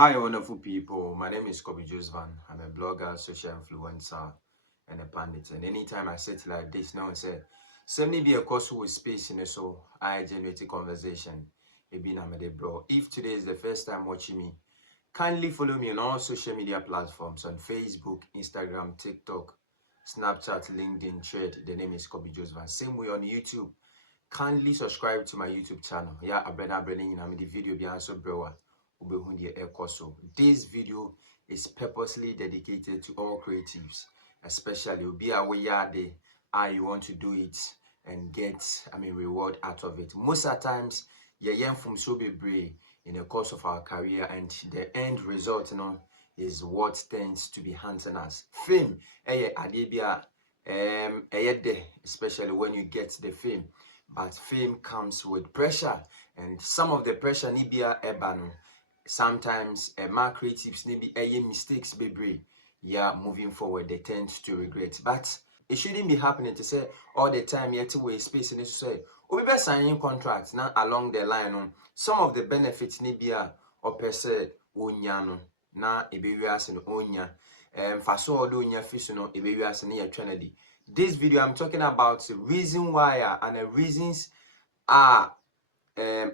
Hi, wonderful people. My name is Kobe Josvan. I'm a blogger, social influencer, and a pundit. And anytime I sit like this now and send me be a course with space in it, so I generate a conversation. Bro. If today is the first time watching me, kindly follow me on all social media platforms on Facebook, Instagram, TikTok, Snapchat, LinkedIn, Thread. The name is Kobe Josvan. Same way on YouTube. Kindly subscribe to my YouTube channel. Yeah, I bring in the video behind so bro. This video is purposely dedicated to all creatives, especially be aware the you want to do it and get reward out of it. Most of the times, yeah, from so be in the course of our career, and the end result, is what tends to be hunting us. Fame, especially when you get the fame. But fame comes with pressure, and some of the pressure nibia ebano. Sometimes my creatives need be mistakes be moving forward they tend to regret. But it shouldn't be happening to say all the time yet to waste space in this say we be signing contracts now along the line on some of the benefits nibia or per se onyano na ebewiase no onya faso odo onya fish no ebewiase na ye twenty. This video I'm talking about the reason why and the reasons are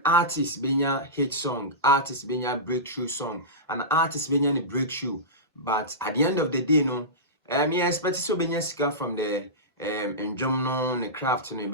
artists benya hit song, artists benya breakthrough song, and artists benya the breakthrough. But at the end of the day, no, yeah, expect so benya sika from the enjoyment, the craft, no,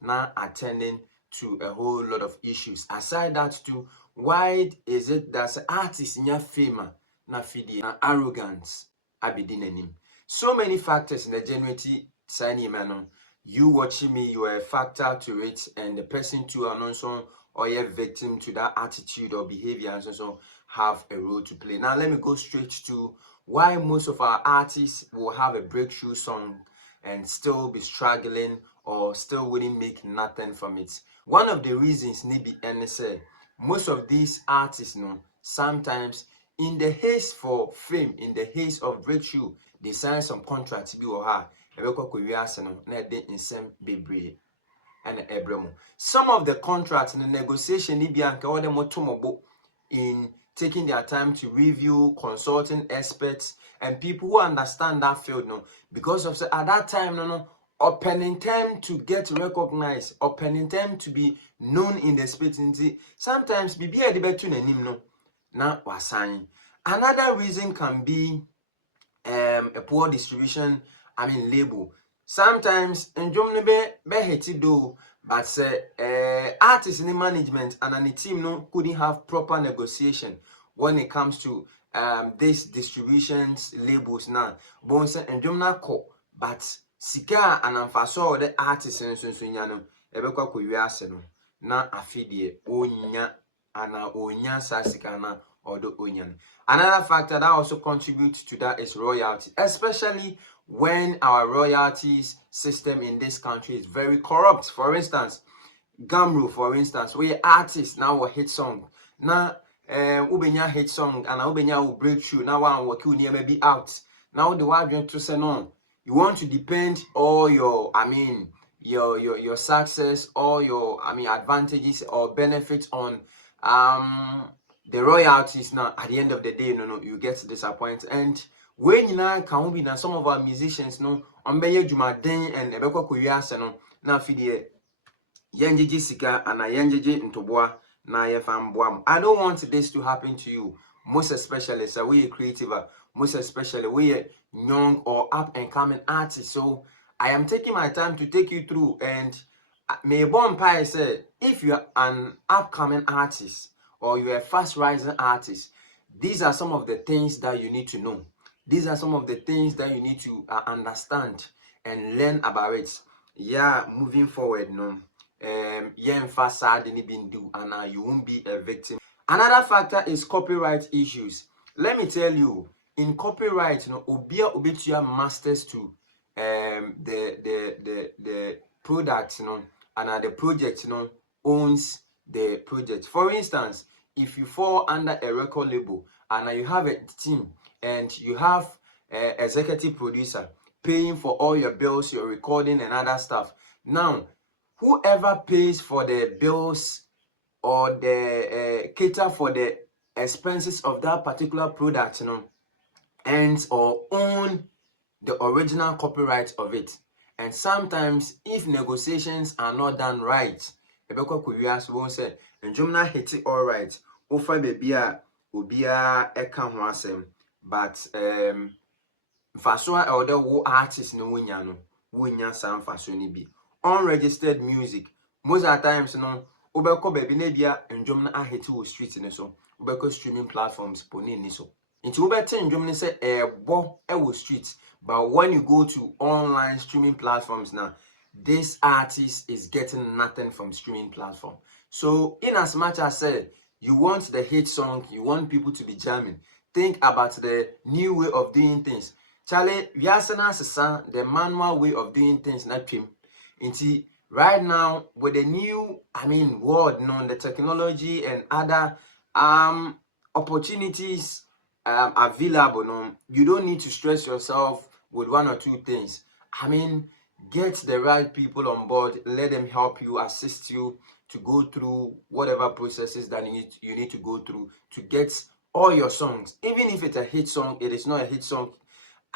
now attending to a whole lot of issues. Aside that too, why is it that artists in your fame na fidi na arrogance abidin? So many factors in the genuinity signing man. You watching me, you are a factor to it, and the person too are also or a victim to that attitude or behavior and so have a role to play. Now let me go straight to why most of our artists will have a breakthrough song and still be struggling or still wouldn't make nothing from it. One of the reasons maybe NSA, most of these artists sometimes in the haste for fame, in the haste of breakthrough, they sign some contracts be or her. Some of the contracts in the negotiation in taking their time to review, consulting experts and people who understand that field because of at that time opening time to get recognized, opening time to be known in the space. Sometimes be the better na wasan. Another reason can be a poor distribution, label. Sometimes enjom be heti do, but say artists in the management and the team couldn't have proper negotiation when it comes to these distributions labels now. Bon say enjom na ko, but sika and amfaso the artists in no ebekwa ko wiase no na afidie onya ana onya sa sika na odo onyan. Another factor that also contributes to that is royalty, especially when our royalties system in this country is very corrupt. For instance, Gamru, for instance, where artists now a hit song. Now, ubenya hit song and ubenya will break through. Now one work you near maybe out. Now the one going to say no. You want to depend all your your success, all your advantages or benefits on the royalties. Now at the end of the day you get disappointed. And when you now can be now some of our musicians on beye jumaden and ebekwa kowiase na afidie yenjeje sika and yenjeje ntoboa na yefamboam. I don't want this to happen to you, most especially so we creative, most especially we young or up and coming artists. So I am taking my time to take you through, and may bon pie say if you are an upcoming artist or you're a fast rising artist, these are some of the things that you need to know. These are some of the things that you need to understand and learn about it. Yeah, moving forward, and you won't be a victim. Another factor is copyright issues. Let me tell you, in copyright, obia obetua masters to the product, and the project, owns the project. For instance, if you fall under a record label and you have a team and you have an executive producer paying for all your bills, your recording and other stuff. Now, whoever pays for the bills or the cater for the expenses of that particular product, ends or own the original copyright of it. And sometimes, if negotiations are not done right, ebeko kuwias won say ndwom na hit it all right. Ofa baby a obia eka ho asem, but mfaso a elder wo artist no wonya no wonya sam faso ni bi. Unregistered music, most of the times obeko baby na bia ndwom na hit wo street ni so, obeko streaming platforms poni ni so. Into ubete ndwom ni say ebo ewo street, but when you go to online streaming platforms now, this artist is getting nothing from streaming platform. So in as much as say you want the hit song, you want people to be jamming, think about the new way of doing things. Charlie, we are the manual way of doing things not trim. Into right now with the new world, the technology and other opportunities available, you don't need to stress yourself with one or two things. Get the right people on board, let them help you, assist you to go through whatever processes that you need to go through to get all your songs. Even if it's a hit song, it is not a hit song.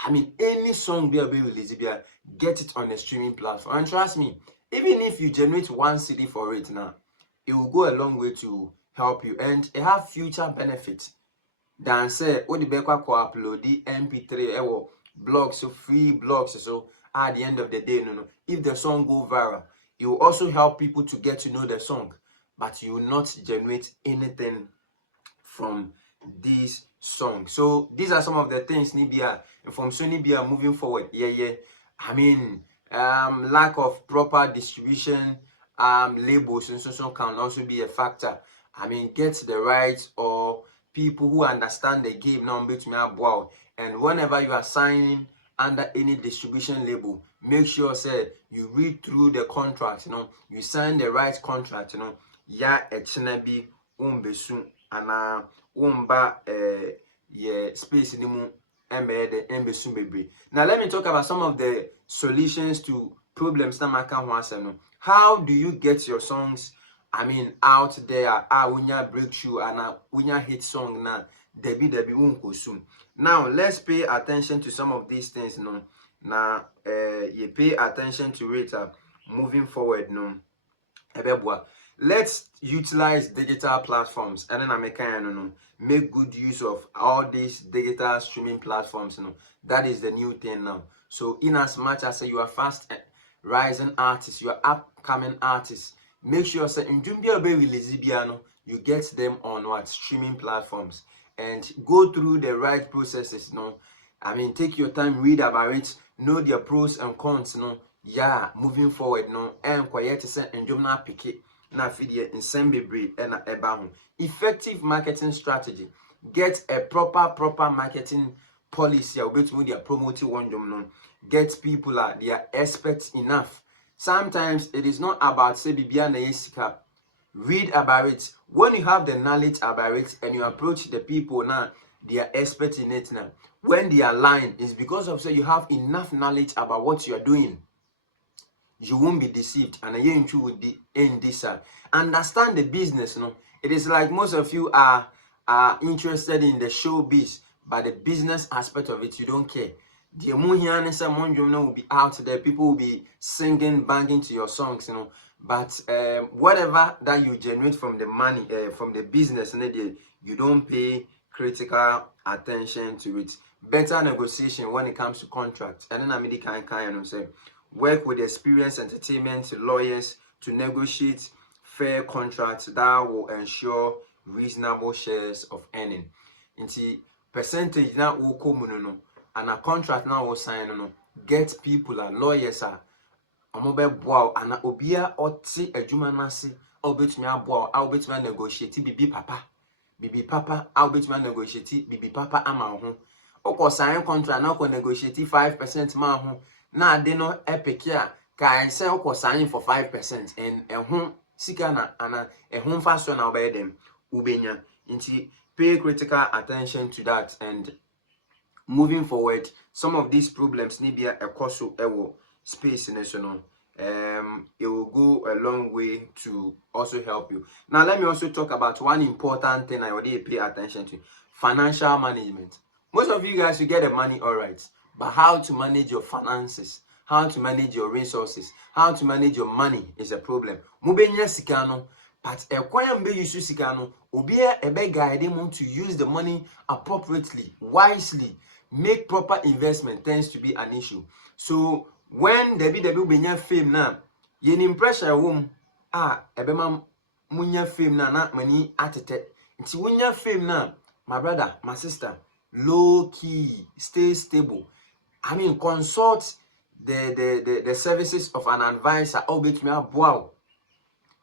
Any song be released, get it on a streaming platform. And trust me, even if you generate one CD for it now, it will go a long way to help you, and it have future benefits than say what the back upload the MP3 or blogs, so free blogs. So at the end of the day, if the song go viral, it will also help people to get to know the song, but you will not generate anything from these songs. So these are some of the things Nibia and from Sony Bia moving forward. Lack of proper distribution, labels and so can also be a factor. Get the rights or people who understand the game now bet me up. Wow. And whenever you are signing under any distribution label, make sure say you read through the contract, you sign the right contract, ya echinabi umbesu ana umba space nimu embed embesu bebre. Now let me talk about some of the solutions to problems that maka ho. How do you get your songs out there? Unya breakthrough and unya hit song na debi unkosum. Now let's pay attention to some of these things. Now you pay attention to it moving forward. Let's utilize digital platforms, and then make good use of all these digital streaming platforms. That is the new thing now. So in as much as you are fast rising artists, you are upcoming artists, make sure say you get them on streaming platforms and go through the right processes. Take your time, read about it, know their pros and cons. Moving forward, and quiet to say and na pick it na feed in sembreed and eba. Effective marketing strategy. Get a proper marketing policy. I'll bet you they are promoting one. Get people they are experts enough. Sometimes it is not about say Bibiana Yesika. Read about it. When you have the knowledge about it and you approach the people now, they are experts in it now. When they are lying, it's because of say you have enough knowledge about what you are doing. You won't be deceived, and again you would end this. Understand the business. It is like most of you are interested in the showbiz, but the business aspect of it you don't care. The will be out there, people will be singing, banging to your songs, but whatever that you generate from the money, from the business, you don't pay critical attention to it. Better negotiation when it comes to contracts, and then kind say work with experienced entertainment lawyers to negotiate fair contracts that will ensure reasonable shares of earning. Inti percentage na will come and a contract now will sign get people lawyers omobe boa and obia oti adwuma nase obetumi aboa obetumi negotiate bibi papa obetumi negotiate bibi papa ama ho oko sign contract na ko negotiate 5% ma ho na ade no epic ya kai say oko sign for 5% and ehun sika na ana ehun faso na obey dem ubenya. Nti pay critical attention to that, and moving forward some of these problems need be a cost ewo space national it will go a long way to also help you. Now, let me also talk about one important thing I already pay attention to: financial management. Most of you guys, you get the money all right, but how to manage your finances, how to manage your resources, how to manage your money is a problem. Mubenya sikano, but ekwaya mbe yusu sikano, obia ebe guide mo to use the money appropriately, wisely, make proper investment tends to be an issue. So when debi ubenya fame na, yen pressure wom, ebema munya fame na mani atete. Nti wunya fame na, my brother, my sister, low key, stay stable. I mean, consult the services of an advisor. Wow,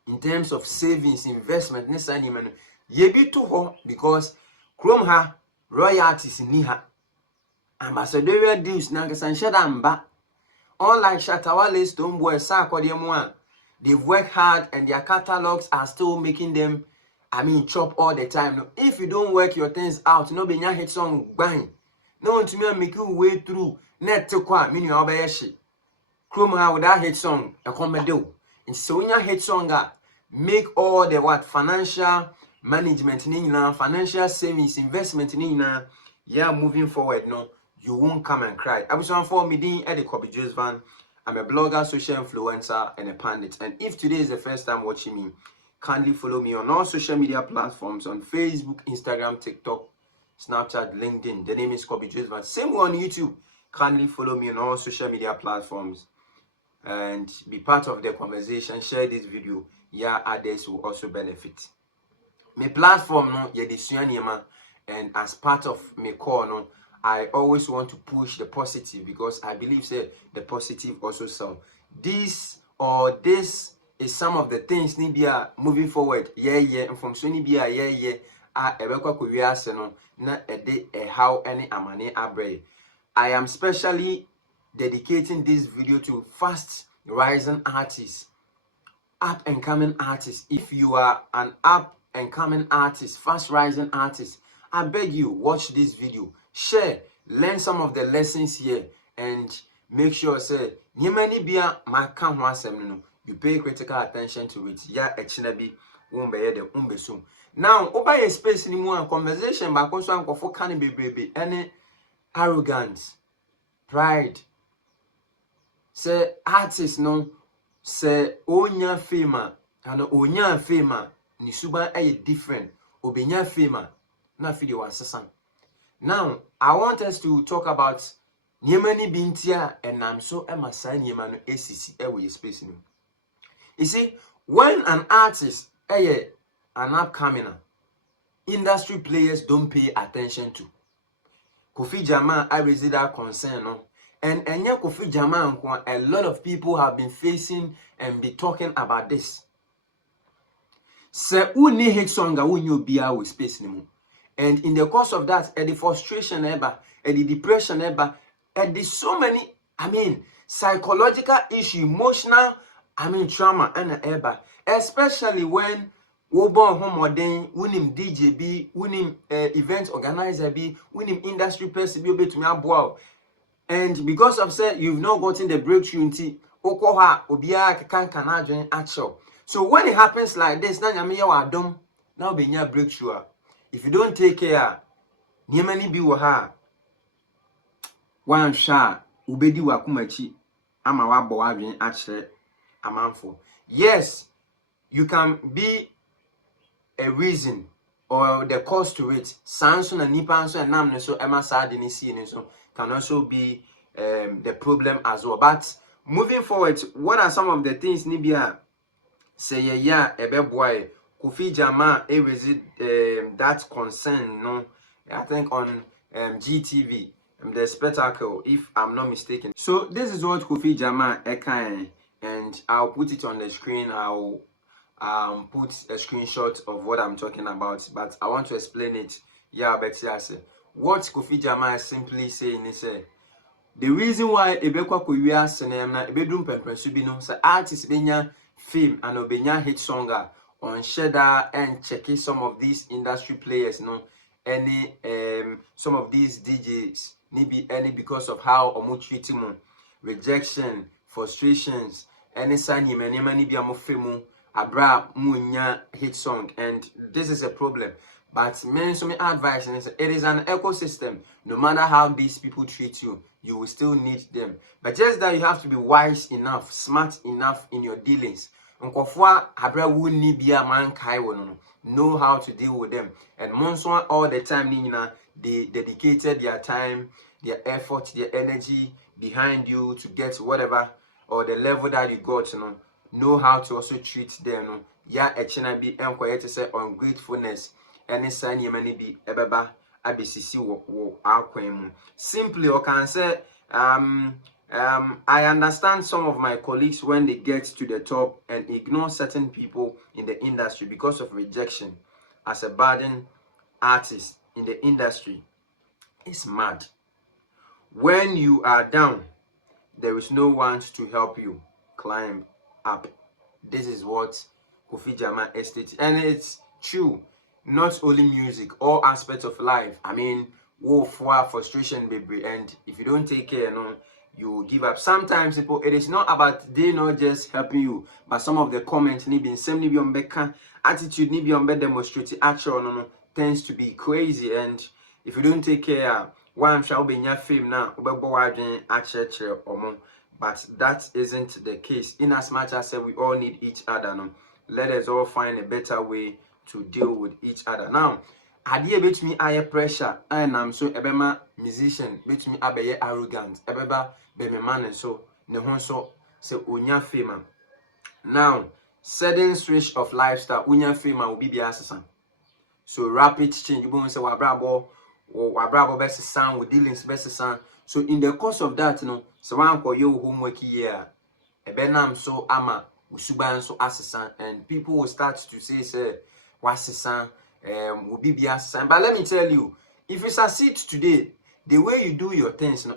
in terms of savings, investment, ye be too ho because Chrome ha royalties ni ha. Ambassadorial deals na ngesan shada mba. Unlike Shatawale Stoneboy Sakwadiemwa, they've worked hard and their catalogs are still making them, chop all the time. No, if you don't work your things out, no be nya hit song bang. No to me make you way through net to kwa mini obayeshi. Chrome ha with that hit song a comedy. And so when you hit song make all the financial management nina, financial savings, investment nina, moving forward. No, you won't come and cry. I was on for me, Eddie Kobe Juice Van. I'm a blogger, social influencer, and a pundit. And if today is the first time watching me, kindly follow me on all social media platforms on Facebook, Instagram, TikTok, Snapchat, LinkedIn. The name is Kobe Juice Van. Same one on YouTube. Kindly follow me on all social media platforms and be part of the conversation. Share this video. Others will also benefit. My platform no yedisuaniema, and as part of my core no, I always want to push the positive because I believe the positive also sell. This is some of the things nibia moving forward. And from so nibia ebekwa kuwiase no na ede how any amane abre. I am specially dedicating this video to fast rising artists, up and coming artists. If you are an up and coming artist, fast rising artist, I beg you, watch this video, share, learn some of the lessons here, and make sure say you pay critical attention to it. Now, over a space in more conversation, but also for can be any arrogance, pride. Say artist no say onya fame and onya fame ni suba different obenya fame na fidi wasesan. Now I want us to talk about niemani bintia and I'm so emasa niemano ACC ewe space ni. You see, when an artist an upcoming industry players don't pay attention to. Kofi Jama I raised that concern no. And Kofi Jama, a lot of people have been facing and be talking about this. Se uni hit songa unyo biya with space nimu. And in the course of that, the frustration the depression the so many, psychological issue, emotional, trauma and especially when Wobon Homodin, winning DJ B, winning event organizer B, winning industry person be to me abow. And because of say you've not gotten the breakthrough into Okoha Obia can actual. So when it happens like this, now be near breakthrough. If you don't take care, Niemani be waha one shot ubedi wakumachi ama wabo wabin actually a manful. Yes, you can be a reason or the cause to it. Sanson and Nipanso and Nam so Emma Sardini so can also be the problem as well. But moving forward, what are some of the things Nibia say ebe boy Kofi Jama visit that concern no, I think on GTV the spectacle if I'm not mistaken. So this is what Kofi Jama and I'll put it on the screen. I'll put a screenshot of what I'm talking about, but I want to explain it. What Kofi Jama is simply saying is the reason why ebekwa kowiya senem na ebedum pempresu bi no say artists benya fame and obenya hit songa on shedder and checking some of these industry players no any some of these DJs maybe any because of how omo treat him, rejection, frustrations, any sani many be amofemu abra munya hit song, and this is a problem. But men, so my advice is it is an ecosystem. No matter how these people treat you, you will still need them. But just that you have to be wise enough, smart enough in your dealings. Nkofwa abra wuni bia man kai wono, know how to deal with them. And monson all the time, they dedicated their time, their effort, their energy behind you to get whatever or the level that you got, know how to also treat them. Yeah, echina be enquiet to say ungratefulness. Any sign you may be ebeba abisisi wo akwemu. Simply, or can say, I understand some of my colleagues when they get to the top and ignore certain people in the industry because of rejection as a budding artist in the industry. It's mad. When you are down, there is no one to help you climb up. This is what Kofi Jama stated, and it's true. Not only music, all aspects of life. I mean, for frustration, baby, and if you don't take care, you give up. Sometimes people, it is not about they not just helping you, but some of the comments need be same need be on back attitude need be on bed demonstrating action tends to be crazy, and if you don't take care, one shall be in your fame now, but that isn't the case. In as much as we all need each other, let us all find a better way to deal with each other. Now, idea bet me higher pressure, and I'm so ebema musician bet me abe arrogant, ebeba be me man, and so ne honso se unya fame. Now, sudden switch of lifestyle, unya fame will be the assassin. So rapid change, you won't say wabrabo or wabrabo best sound with dealings best sound. So in the course of that, so one call you homework here, a benam so ama usuban so assassin, and people will start to say what's the son will be assassin. But let me tell you, if you succeed today, the way you do your things,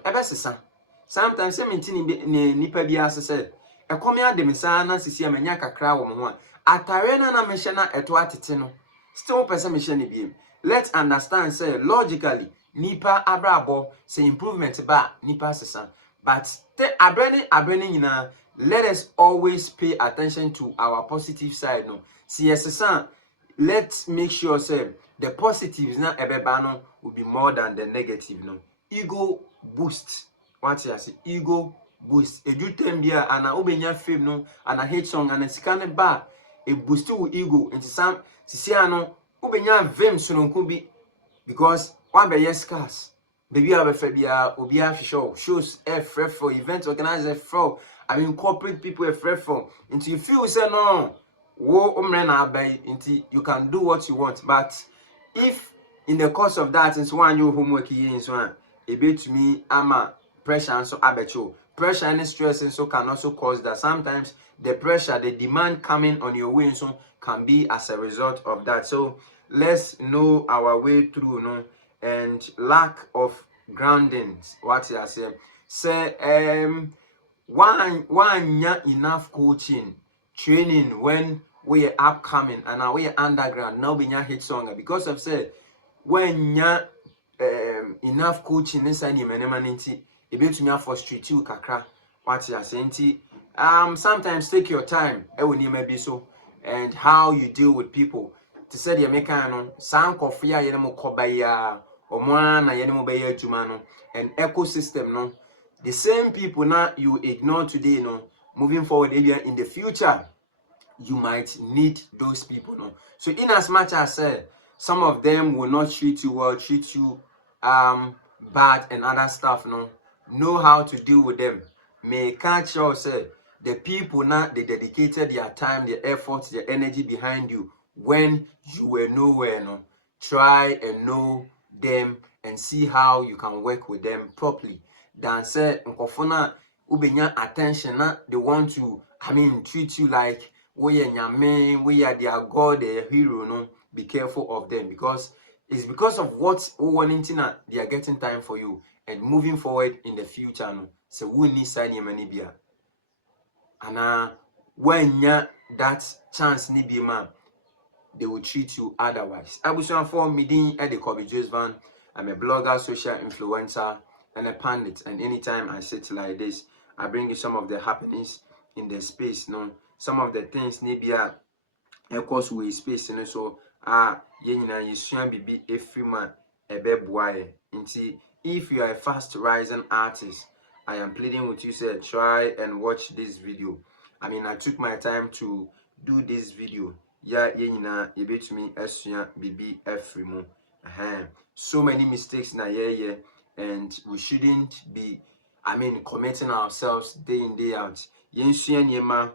sometimes I mean nipa be assassin. A come out the misana sisi amenya kakra wo mo atarena na meshana eto atete no still person meshana bi. Let's understand say logically nipa abrabo say improvement ba nipa sesa, but te abrene nyina, let us always pay attention to our positive side. See sesa, let's make sure say the positives na ebeba no will be more than the negative. Ego boost, what you say, ego boost. A do tembia and a ubenya fame and a hate song and a scan bar a boost to ego into some sisiano ubenya vim soon could be because one by yes cars baby have a fabia obia shows a free for events organizer for I mean corporate people a free for into you feel say no wo umrena by into you can do what you want, but if in the course of that is one you homework in one a bit to me ama pressure and so abecho pressure and stress and so can also cause that. Sometimes the pressure, the demand coming on your way so can be as a result of that. So let's know our way through, and lack of grounding. What you are saying? Say one enough coaching training when we are upcoming and now we are underground now we hit song because of say when enough coaching inside your management a bit to me for street you kakra. What you are saying? Sometimes take your time. Maybe so, and how you deal with people. To say the American sound coffee yenemo kobaya or moana yenemo baya jumano and ecosystem the same people now you ignore today moving forward area in the future you might need those people so in as much as some of them will not treat you well, treat you bad and other stuff know how to deal with them. May catch you say the people now they dedicated their time, their efforts, their energy behind you when you were nowhere. Try and know them and see how you can work with them properly. Than say nkofona ubenya attention they want to treat you like we are nyame, we are their god, their hero. Be careful of them because it's because of what they are getting time for you and moving forward in the future. So we need sign bia. And when that chance ni be man, they will treat you otherwise. I was for meeting at the Kobe Juice Van. I'm a blogger, social influencer, and a pundit. And anytime I sit like this, I bring you some of the happenings in the space. No, some of the things maybe are cause we space no so yɛnyina yɛsua bibi efrima ɛbɛboa nti if you are a fast rising artist, I am pleading with you, say try and watch this video. I mean, I took my time to do this video. Yeah, yɛnyina yɛbɛtumi asua bibi efrimu. So many mistakes na yeah, and we shouldn't be, I mean, committing ourselves day in day out. Yɛnsua nneɛma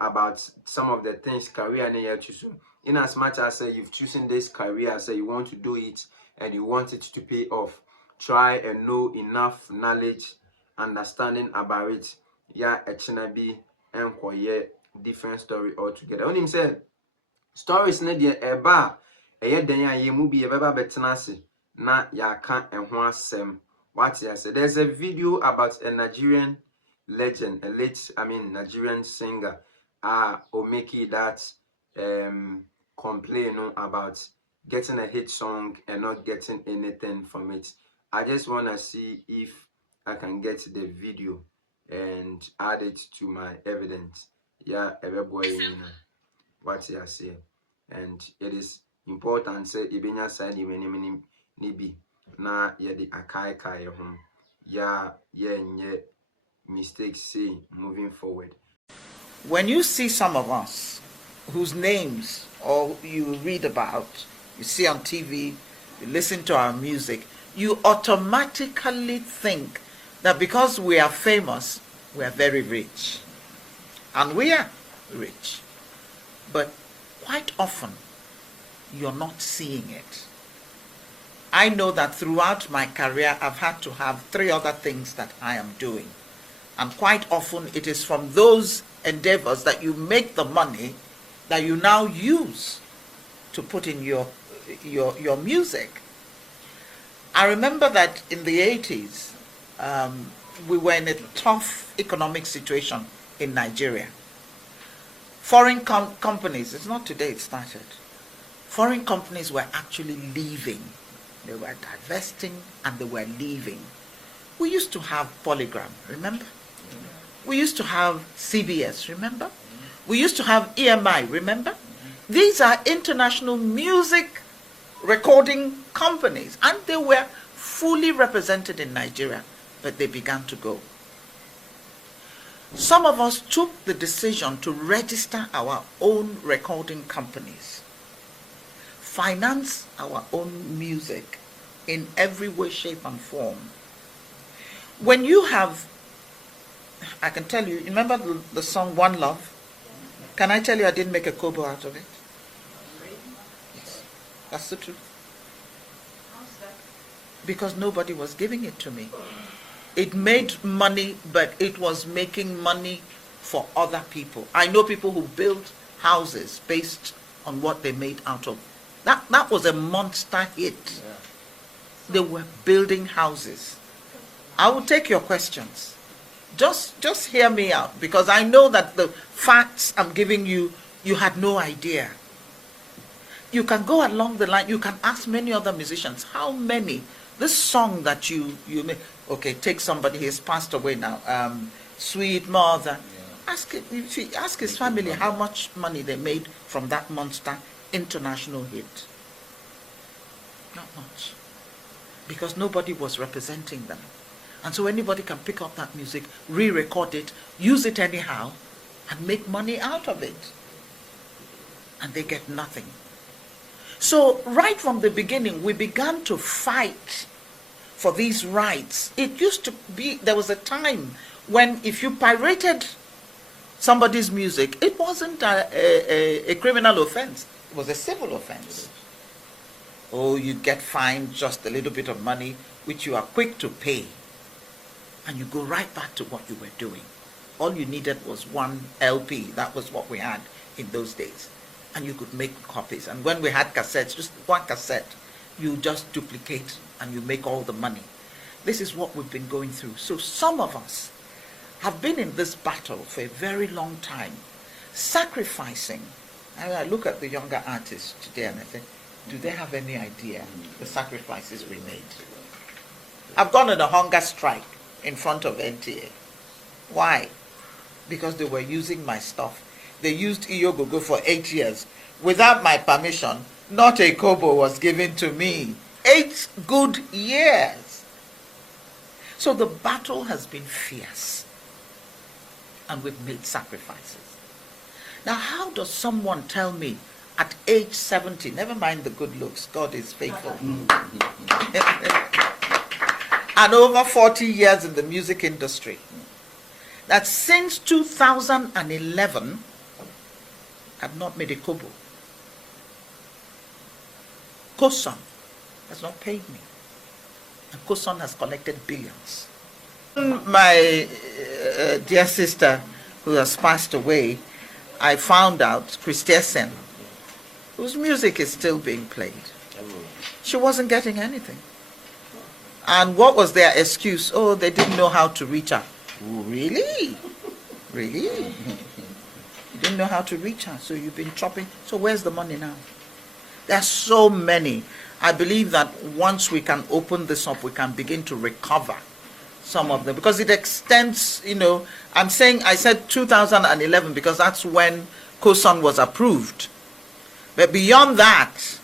about some of the things career na you choose. In as much as you've chosen this career, say you want to do it and you want it to pay off, try and know enough knowledge, understanding about it. Yeah, it be and different story altogether. When him said stories na de eba eye dan a ye mu bi ye beba betena ase na ya ka ho asem. What I said, there's a video about a Nigerian legend, a late, I mean, Nigerian singer, Omeki, that complain about getting a hit song and not getting anything from it. I just want to see if I can get the video and add it to my evidence. Yeah, everybody, what I say, and it is important. Say, ibenya side nibi na yedi akai kai home. Yeah, mistakes say moving forward. When you see some of us whose names or you read about, you see on TV, you listen to our music, you automatically think that because we are famous, we are very rich. And we are rich. But quite often, you're not seeing it. I know that throughout my career, I've had to have 3 other things that I am doing. And quite often, it is from those endeavors that you make the money that you now use to put in your music. I remember that in the 80s, we were in a tough economic situation in Nigeria. Foreign companies, it's not today it started, foreign companies were actually leaving. They were divesting and they were leaving. We used to have Polygram, remember? We used to have CBS, remember? We used to have EMI, remember? These are international music recording companies, and they were fully represented in Nigeria, but they began to go. Some of us took the decision to register our own recording companies, finance our own music in every way, shape, and form. When you have, I can tell you, remember the song One Love? Can I tell you I didn't make a kobo out of it? Yes, that's the truth. Because nobody was giving it to me. It made money, but it was making money for other people. I know people who built houses based on what they made out of. That was a monster hit. Yeah. They were building houses. I will take your questions. Just hear me out, because I know that the facts I'm giving you, you had no idea. You can go along the line, you can ask many other musicians, how many, this song that you made, okay, take somebody, he has passed away now, Sweet Mother. Yeah. Ask his family how much money they made from that monster international hit. Not much. Because nobody was representing them. And so anybody can pick up that music, re-record it, use it anyhow, and make money out of it. And they get nothing. So right from the beginning, we began to fight for these rights. It used to be, there was a time when if you pirated somebody's music, it wasn't a criminal offense. It was a civil offense. Oh, you get fined just a little bit of money, which you are quick to pay. And you go right back to what you were doing. All you needed was one LP. That was what we had in those days. And you could make copies. And when we had cassettes, just one cassette, you just duplicate and you make all the money. This is what we've been going through. So some of us have been in this battle for a very long time, sacrificing. I look at the younger artists today and I think, do they have any idea the sacrifices we made? I've gone on a hunger strike in front of NTA. Why? because they were using my stuff. They used Iyogogo for 8 years. Without my permission, not a kobo was given to me. 8 good years. So the battle has been fierce. And we've made sacrifices. Now, how does someone tell me at age 70, never mind the good looks, God is faithful, and over 40 years in the music industry, that since 2011, I've not made a kobo. Koson has not paid me. And Koson has collected billions. My dear sister, who has passed away, I found out, Christian, whose music is still being played, she wasn't getting anything. And what was their excuse? Oh, they didn't know how to reach her. Really? Really? You didn't know how to reach her, so you've been chopping. So where's the money now? There are so many. I believe that once we can open this up, we can begin to recover some of them, because it extends, I said 2011 because that's when COSON was approved. But beyond that,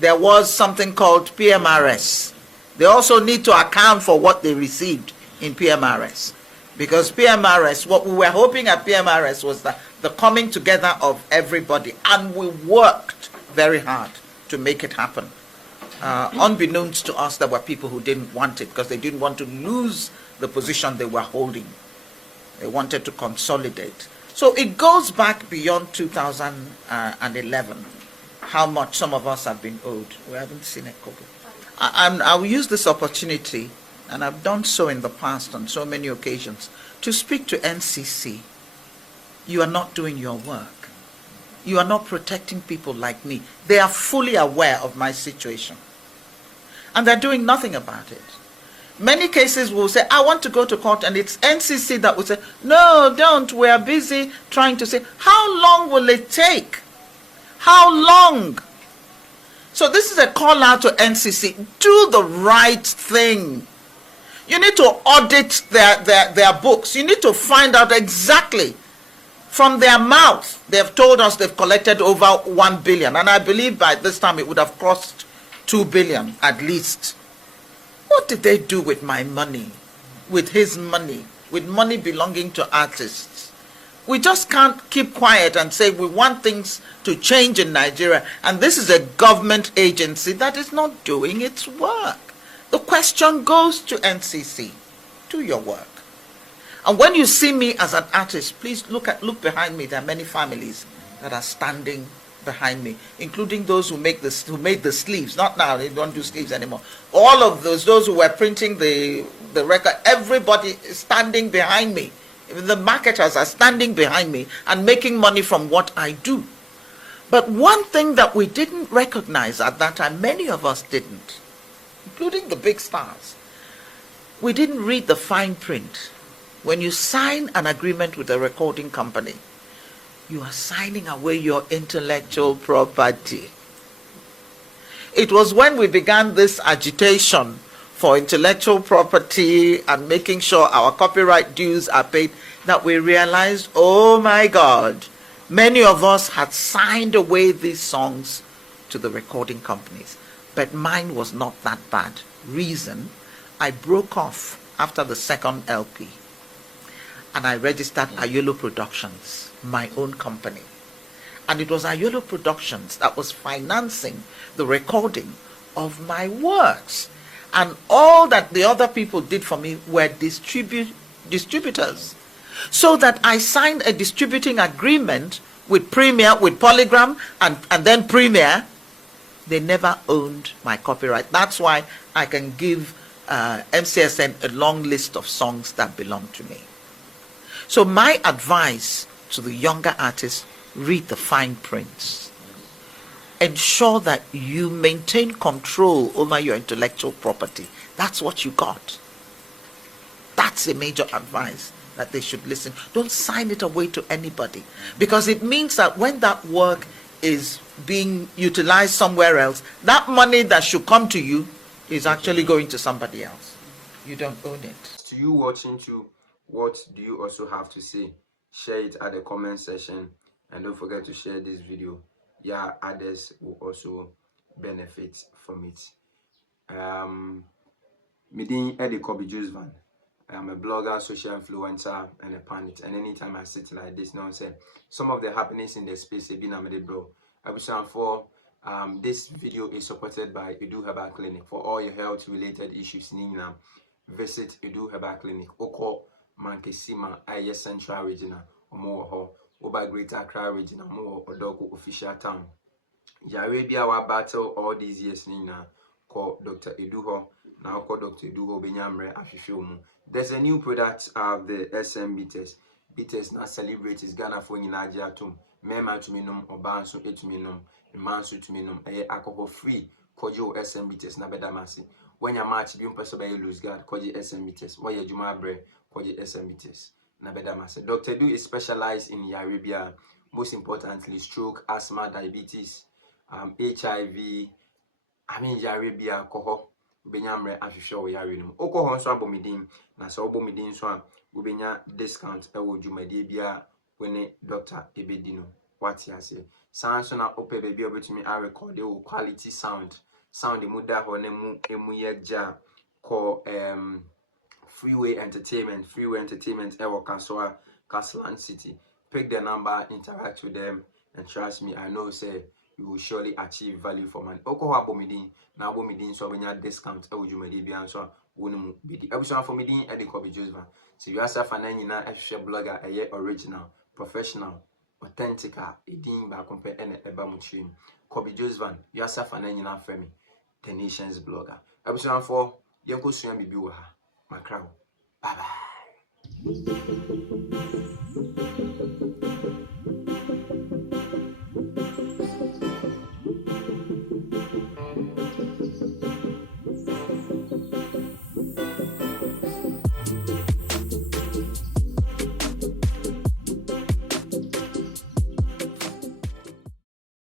there was something called PMRS. They also need to account for what they received in PMRS. Because PMRS, what we were hoping at PMRS was the coming together of everybody. And we worked very hard to make it happen. Unbeknownst to us, there were people who didn't want it because they didn't want to lose the position they were holding. They wanted to consolidate. So it goes back beyond 2011, how much some of us have been owed. We haven't seen a kobo. I will use this opportunity, and I've done so in the past on so many occasions, to speak to NCC. You are not doing your work. You are not protecting people like me. They are fully aware of my situation. And they're doing nothing about it. Many cases will say, I want to go to court, and it's NCC that will say, no, don't. We are busy trying to say, how long will it take? How long? So this is a call out to NCC. Do the right thing. You need to audit their books. You need to find out exactly from their mouth. They've told us they've collected over 1 billion. And I believe by this time it would have cost 2 billion at least. What did they do with my money? With his money? With money belonging to artists? We just can't keep quiet and say we want things to change in Nigeria, and this is a government agency that is not doing its work. The question goes to NCC. Do your work. And when you see me as an artist, please look behind me. There are many families that are standing behind me, including those who made the sleeves. Not now, they don't do sleeves anymore. All of those who were printing the record, everybody is standing behind me. Even the marketers are standing behind me and making money from what I do. But one thing that we didn't recognize at that time, many of us didn't, including the big stars, we didn't read the fine print. When you sign an agreement with a recording company, you are signing away your intellectual property. It was when we began this agitation for intellectual property and making sure our copyright dues are paid that we realized, oh my God, many of us had signed away these songs to the recording companies. But mine was not that bad. Reason, I broke off after the second LP. And I registered Ayolo Productions, my own company. And it was Ayolo Productions that was financing the recording of my works. And all that the other people did for me were distributors. So that I signed a distributing agreement with Premier, with Polygram, and then Premier. They never owned my copyright. That's why I can give MCSN a long list of songs that belong to me. So my advice to the younger artists, read the fine prints. Ensure that you maintain control over your intellectual property. That's what you got. That's a major advice that they should listen. Don't sign it away to anybody, because it means that when that work is being utilized somewhere else, that money that should come to you is actually going to somebody else. You don't own it. To you watching, what do you also have to say? share it at the comment section, and don't forget to share this video. Yeah, others will also benefit from it. Meeting Eddie Kobe Juice Van. I'm a blogger, social influencer, and a pundit. And anytime I sit like this, now say some of the happenings in the space have been a bro. Episode 4. This video is supported by Edu Herbal Clinic for all your health related issues. Nina, visit Edu Herbal Clinic. Oko Mankesima, Aye Central Regional, Omo Ho, Oba Greater Accra Regional, Mo Odoko Official Town. Arabia wa battle all these years nina called Dr. Eduho. Now called Dr. Eduho Benyamre Afifilmu. There's a new product of the SM bitters. Bitters na celebrities Ghana for Ninaji atum. Mema to minum or banso etuminum. Mansu to minum a alcohol free. Kojo SM bitters na bedamasi. When your match be person by lose guard, koji SM bitters. Why your Juma bre, koji SM bitters. Na bedamasi. Dr. Edu is specialized in Arabia. Most importantly, stroke, asthma, diabetes. HIV, Arabia, alcohol, Benyamre, and show Yarinum. Alcohol, so abomidin, na so abomidin, so Ubenya discount, ewo Jumedibia, when Dr. Ebedino. What you say? Sound so na ope baby over to me, I record the quality sound. Sound the muda honemu emuye ja call Freeway Entertainment, ewo Kaswa, Castle City. Pick the number, interact with them, and trust me, I know say you will surely achieve value for money. Alcohol abomidin, na abomidin so when you discount, ewo Jumedibia, so won't be the episode for me, Eddie Kobe Joseph. So you ask for any extra blogger, a original, professional, authentic, edin ba compare any ebamuchim. Kobe Joseph, you ask for any femi, the nation's blogger. Episode 4, Yanko Suyam Bibiwa, my crown. Bye bye.